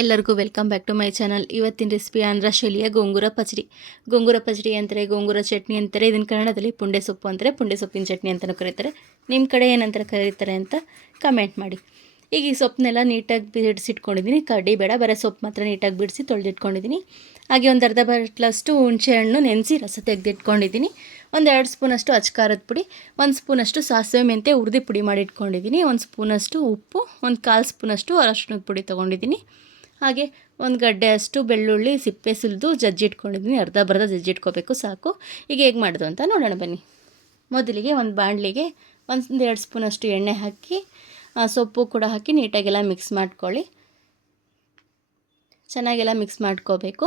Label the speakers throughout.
Speaker 1: ಎಲ್ಲರಿಗೂ welcome back to my channel. ಇವತ್ತಿನ recipe Andhra ಶೈಲಿಯ ಗೋಂಗೂರ ಪಚಡಿ ಗೋಂಗೂರ ಪಚಡಿ ಅಂತಾರೆ ಗೋಂಗೂರ ಚಟ್ನಿ ಅಂತಾರೆ. ಇದನ್ನು ಕನ್ನಡದಲ್ಲಿ ಪುಂಡೆ ಸೊಪ್ಪು ಅಂತಾರೆ ಪುಂಡೆ ಸೊಪ್ಪಿನ ಚಟ್ನಿ ಅಂತಲೂ ಕರೀತಾರೆ. ನಿಮ್ಮ ಕಡೆ ಏನಂತಾರೆ ಕರೀತಾರೆ ಅಂತ ಕಮೆಂಟ್ ಮಾಡಿ. ಈಗ ಈ ಸೊಪ್ಪನ್ನೆಲ್ಲ ನೀಟಾಗಿ ಬಿಡಿಸಿಟ್ಕೊಂಡಿದ್ದೀನಿ ಕಡ್ಡಿ ಬೇಡ, ಬರೀ ಸೊಪ್ಪು ಮಾತ್ರ ನೀಟಾಗಿ ಬಿಡಿಸಿ ತೊಳೆದಿಟ್ಕೊಂಡಿದ್ದೀನಿ ಹಾಗೆ ಒಂದು ಅರ್ಧ ಬಟ್ಲಷ್ಟು ಹುಣಸೆ ಹಣ್ಣು ನೆನೆಸಿ ರಸ ತೆಗೆದಿಟ್ಕೊಂಡಿದ್ದೀನಿ ಒಂದು ಎರಡು ಸ್ಪೂನಷ್ಟು ಅಚ್ಕಾರದ ಪುಡಿ, ಒಂದು ಸ್ಪೂನಷ್ಟು ಸಾಸಿವೆ ಮೆಂತೆ ಹುರಿದು ಪುಡಿ ಮಾಡಿ ಇಟ್ಕೊಂಡಿದ್ದೀನಿ ಒಂದು ಸ್ಪೂನಷ್ಟು ಉಪ್ಪು, ಒಂದು ಕಾಲು ಸ್ಪೂನಷ್ಟು ಅರಶಿನದ ಪುಡಿ ತೊಗೊಂಡಿದ್ದೀನಿ ಹಾಗೆ ಒಂದು ಗಡ್ಡೆ ಅಷ್ಟು ಬೆಳ್ಳುಳ್ಳಿ ಸಿಪ್ಪೆ ಸುಲಿದು ಜಜ್ಜಿಟ್ಕೊಂಡಿದ್ದೀನಿ. ಅರ್ಧ ಬರ್ಧ ಜಜ್ಜಿಟ್ಕೋಬೇಕು, ಸಾಕು. ಈಗ ಹೇಗೆ ಮಾಡೋದು ಅಂತ ನೋಡೋಣ ಬನ್ನಿ. ಮೊದಲಿಗೆ ಒಂದು ಬಾಣಲಿಗೆ ಒಂದು ಎರಡು ಸ್ಪೂನಷ್ಟು ಎಣ್ಣೆ ಹಾಕಿ ಸೊಪ್ಪು ಕೂಡ ಹಾಕಿ ನೀಟಾಗೆಲ್ಲ ಮಿಕ್ಸ್ ಮಾಡ್ಕೊಳ್ಳಿ. ಚೆನ್ನಾಗೆಲ್ಲ ಮಿಕ್ಸ್ ಮಾಡ್ಕೋಬೇಕು.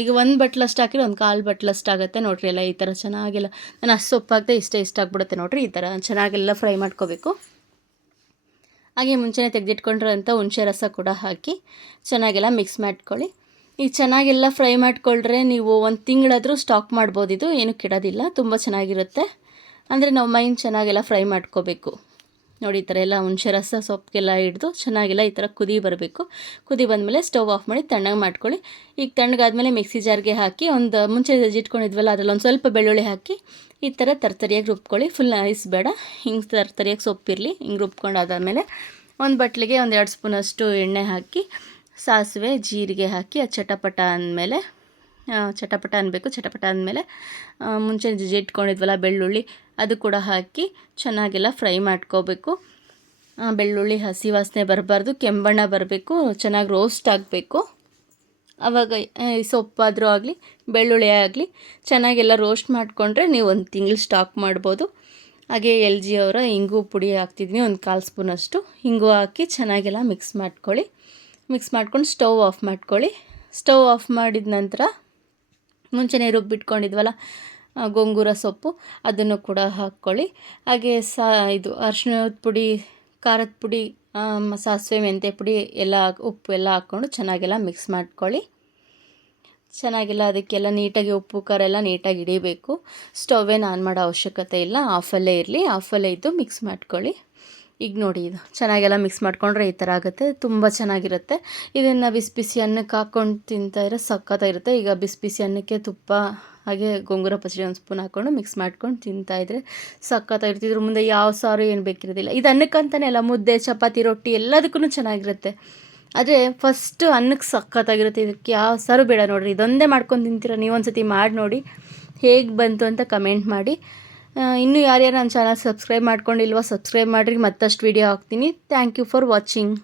Speaker 1: ಈಗ ಒಂದು ಬಟ್ಲಷ್ಟು ಹಾಕಿದ್ರೆ ಒಂದು ಕಾಲು ಬಟ್ಲಷ್ಟು ಆಗುತ್ತೆ ನೋಡಿರಿ ಎಲ್ಲ ಈ ಥರ ಚೆನ್ನಾಗೆಲ್ಲ. ನಾನು ಅಷ್ಟು ಸೊಪ್ಪು ಹಾಕಿದೆ ಇಷ್ಟ ಇಷ್ಟ ಆಗ್ಬಿಡುತ್ತೆ ನೋಡಿರಿ ಈ ಥರ ಚೆನ್ನಾಗೆಲ್ಲ ಫ್ರೈ ಮಾಡ್ಕೋಬೇಕು. ಹಾಗೆ ಮುಂಚೆನೇ ತೆಗೆದಿಟ್ಕೊಂಡಿರೋಂಥ ಹುಣಸೆ ರಸ ಕೂಡ ಹಾಕಿ ಚೆನ್ನಾಗೆಲ್ಲ ಮಿಕ್ಸ್ ಮಾಡ್ಕೊಳ್ಳಿ. ಈಗ ಚೆನ್ನಾಗೆಲ್ಲ ಫ್ರೈ ಮಾಡಿಕೊಂಡ್ರೆ ನೀವು ಒಂದು ತಿಂಗಳಾದರೂ ಸ್ಟಾಕ್ ಮಾಡ್ಬೋದು. ಇದು ಏನೂ ಕೆಡೋದಿಲ್ಲ. ತುಂಬ ಚೆನ್ನಾಗಿರುತ್ತೆ. ಅಂದರೆ ನಾವು ಮೈನ್ ಚೆನ್ನಾಗೆಲ್ಲ ಫ್ರೈ ಮಾಡ್ಕೋಬೇಕು. ನೋಡಿ, ಈ ಥರ ಎಲ್ಲ ಹುಣಸೆ ರಸ ಸೊಪ್ಪಿಗೆಲ್ಲ ಹಿಡಿದು ಚೆನ್ನಾಗಿಲ್ಲ ಈ ಥರ ಕುದಿ ಬರಬೇಕು. ಕುದಿ ಬಂದಮೇಲೆ ಸ್ಟವ್ ಆಫ್ ಮಾಡಿ ತಣ್ಣಗೆ ಮಾಡ್ಕೊಳ್ಳಿ. ಈಗ ತಣ್ಣಗಾದ್ಮೇಲೆ ಮಿಕ್ಸಿ ಜಾರ್ಗೆ ಹಾಕಿ ಒಂದು, ಮುಂಚೆ ಇಟ್ಕೊಂಡಿದ್ವಲ್ಲ, ಅದರಲ್ಲಿ ಒಂದು ಸ್ವಲ್ಪ ಬೆಳ್ಳುಳ್ಳಿ ಹಾಕಿ ಈ ಥರ ತರ್ತರಿಯಾಗಿ ರುಬ್ಕೊಳ್ಳಿ. ಫುಲ್ ಐಸ್ ಬೇಡ. ಹಿಂಗೆ ತರ್ತರಿಯಾಗಿ ಸೊಪ್ಪಿರಲಿ, ಹಿಂಗೆ ರುಬ್ಕೊಂಡು ಅದಾದಮೇಲೆ ಒಂದು ಬಟ್ಲಿಗೆ ಒಂದು ಎರಡು ಸ್ಪೂನಷ್ಟು ಎಣ್ಣೆ ಹಾಕಿ, ಸಾಸಿವೆ, ಜೀರಿಗೆ ಹಾಕಿ, ಅದು ಚಟಪಟ ಅಂದಮೇಲೆ ಚಟಪಟ ಅನ್ನಬೇಕು ಚಟಪಟ ಅಂದಮೇಲೆ ಮುಂಚೆ ಇಟ್ಕೊಂಡಿದ್ವಲ್ಲ ಬೆಳ್ಳುಳ್ಳಿ ಅದು ಕೂಡ ಹಾಕಿ ಚೆನ್ನಾಗೆಲ್ಲ ಫ್ರೈ ಮಾಡ್ಕೋಬೇಕು. ಬೆಳ್ಳುಳ್ಳಿ, ಹಸಿ ವಾಸನೆ ಬರಬಾರ್ದು, ಕೆಂಬಣ್ಣ ಬರಬೇಕು, ಚೆನ್ನಾಗಿ ರೋಸ್ಟ್ ಆಗಬೇಕು. ಆವಾಗ ಸೊಪ್ಪಾದರೂ ಆಗಲಿ, ಬೆಳ್ಳುಳ್ಳಿ ಆಗಲಿ, ಚೆನ್ನಾಗೆಲ್ಲ ರೋಸ್ಟ್ ಮಾಡಿಕೊಂಡ್ರೆ ನೀವು ಒಂದು ತಿಂಗಳು ಸ್ಟಾಕ್ ಮಾಡ್ಬೋದು. ಹಾಗೆ ಎಲ್ ಜಿ ಅವರ ಇಂಗು ಪುಡಿ ಹಾಕ್ತಿದ್ದೀನಿ ಒಂದು ಕಾಲು ಸ್ಪೂನಷ್ಟು ಹಿಂಗು ಹಾಕಿ ಚೆನ್ನಾಗೆಲ್ಲ ಮಿಕ್ಸ್ ಮಾಡ್ಕೊಳ್ಳಿ. ಮಿಕ್ಸ್ ಮಾಡ್ಕೊಂಡು ಸ್ಟವ್ ಆಫ್ ಮಾಡ್ಕೊಳ್ಳಿ. ಸ್ಟವ್ ಆಫ್ ಮಾಡಿದ ನಂತರ, ಮುಂಚೆನೇ ರುಬ್ಬಿಟ್ಕೊಂಡಿದ್ವಲ್ಲ ಗೋಂಗೂರ ಸೊಪ್ಪು, ಅದನ್ನು ಕೂಡ ಹಾಕ್ಕೊಳ್ಳಿ. ಹಾಗೆ ಸಾ, ಇದು ಅರ್ಶಿಣದ ಪುಡಿ, ಖಾರದ ಪುಡಿ ಸಾಸಿವೆ ಮೆಂತ್ಯ ಪುಡಿ ಎಲ್ಲ ಉಪ್ಪು ಎಲ್ಲ ಹಾಕ್ಕೊಂಡು ಚೆನ್ನಾಗೆಲ್ಲ ಮಿಕ್ಸ್ ಮಾಡ್ಕೊಳ್ಳಿ. ಚೆನ್ನಾಗೆಲ್ಲ, ಅದಕ್ಕೆಲ್ಲ ನೀಟಾಗಿ ಉಪ್ಪು, ಖಾರ ಎಲ್ಲ ನೀಟಾಗಿ ಹಿಡಿಬೇಕು. ಸ್ಟವೇನು ಆನ್ ಮಾಡೋ ಅವಶ್ಯಕತೆ ಇಲ್ಲ ಆಫಲ್ಲೇ ಇರಲಿ ಆಫಲ್ಲೇ ಇದ್ದು ಮಿಕ್ಸ್ ಮಾಡ್ಕೊಳ್ಳಿ. ಈಗ ನೋಡಿ ಇದು, ಚೆನ್ನಾಗೆಲ್ಲ ಮಿಕ್ಸ್ ಮಾಡಿಕೊಂಡ್ರೆ ಈ ಥರ ಆಗುತ್ತೆ, ತುಂಬ ಚೆನ್ನಾಗಿರುತ್ತೆ. ಇದನ್ನು ಬಿಸಿ ಬಿಸಿ ಅನ್ನಕ್ಕೆ ಹಾಕ್ಕೊಂಡು ತಿಂತಾಯಿದ್ರೆ ಸಖತ್ತಾಗಿರುತ್ತೆ ಈಗ ಬಿಸಿ ಬಿಸಿ ಅನ್ನಕ್ಕೆ ತುಪ್ಪ, ಹಾಗೆ ಗೊಂಗುರ ಪಚಡಿ ಒಂದು ಸ್ಪೂನ್ ಹಾಕ್ಕೊಂಡು ಮಿಕ್ಸ್ ಮಾಡ್ಕೊಂಡು ತಿಂತಾಯಿದ್ರೆ ಸಖತ್ತಾಗಿರ್ತಿದ್ರು ಮುಂದೆ ಯಾವ ಸಾರು ಏನು ಬೇಕಿರೋದಿಲ್ಲ. ಇದು ಅನ್ನಕ್ಕಂತಾನೆ ಅಲ್ಲ, ಮುದ್ದೆ, ಚಪಾತಿ, ರೊಟ್ಟಿ ಎಲ್ಲದಕ್ಕೂ ಚೆನ್ನಾಗಿರುತ್ತೆ. ಆದರೆ ಫಸ್ಟು ಅನ್ನಕ್ಕೆ ಸಖತ್ತಾಗಿರುತ್ತೆ. ಇದಕ್ಕೆ ಯಾವ ಸಾರು ಬೇಡ ನೋಡಿರಿ. ಇದೊಂದೇ ಮಾಡ್ಕೊಂಡು ತಿಂತೀರ? ನೀವು ಒಂದು ಸತಿ ಮಾಡಿ ನೋಡಿ. ಹೇಗೆ ಬಂತು ಅಂತ ಕಮೆಂಟ್ ಮಾಡಿ. ಇನ್ನೂ ಯಾರ್ಯಾರು ನನ್ನ ಚಾನಲ್ ಸಬ್ಸ್ಕ್ರೈಬ್ ಮಾಡ್ಕೊಂಡಿಲ್ವೋ ಸಬ್ಸ್ಕ್ರೈಬ್ ಮಾಡಿರಿ. ಮತ್ತಷ್ಟು ವೀಡಿಯೋ ಹಾಕ್ತೀನಿ. Thank you for watching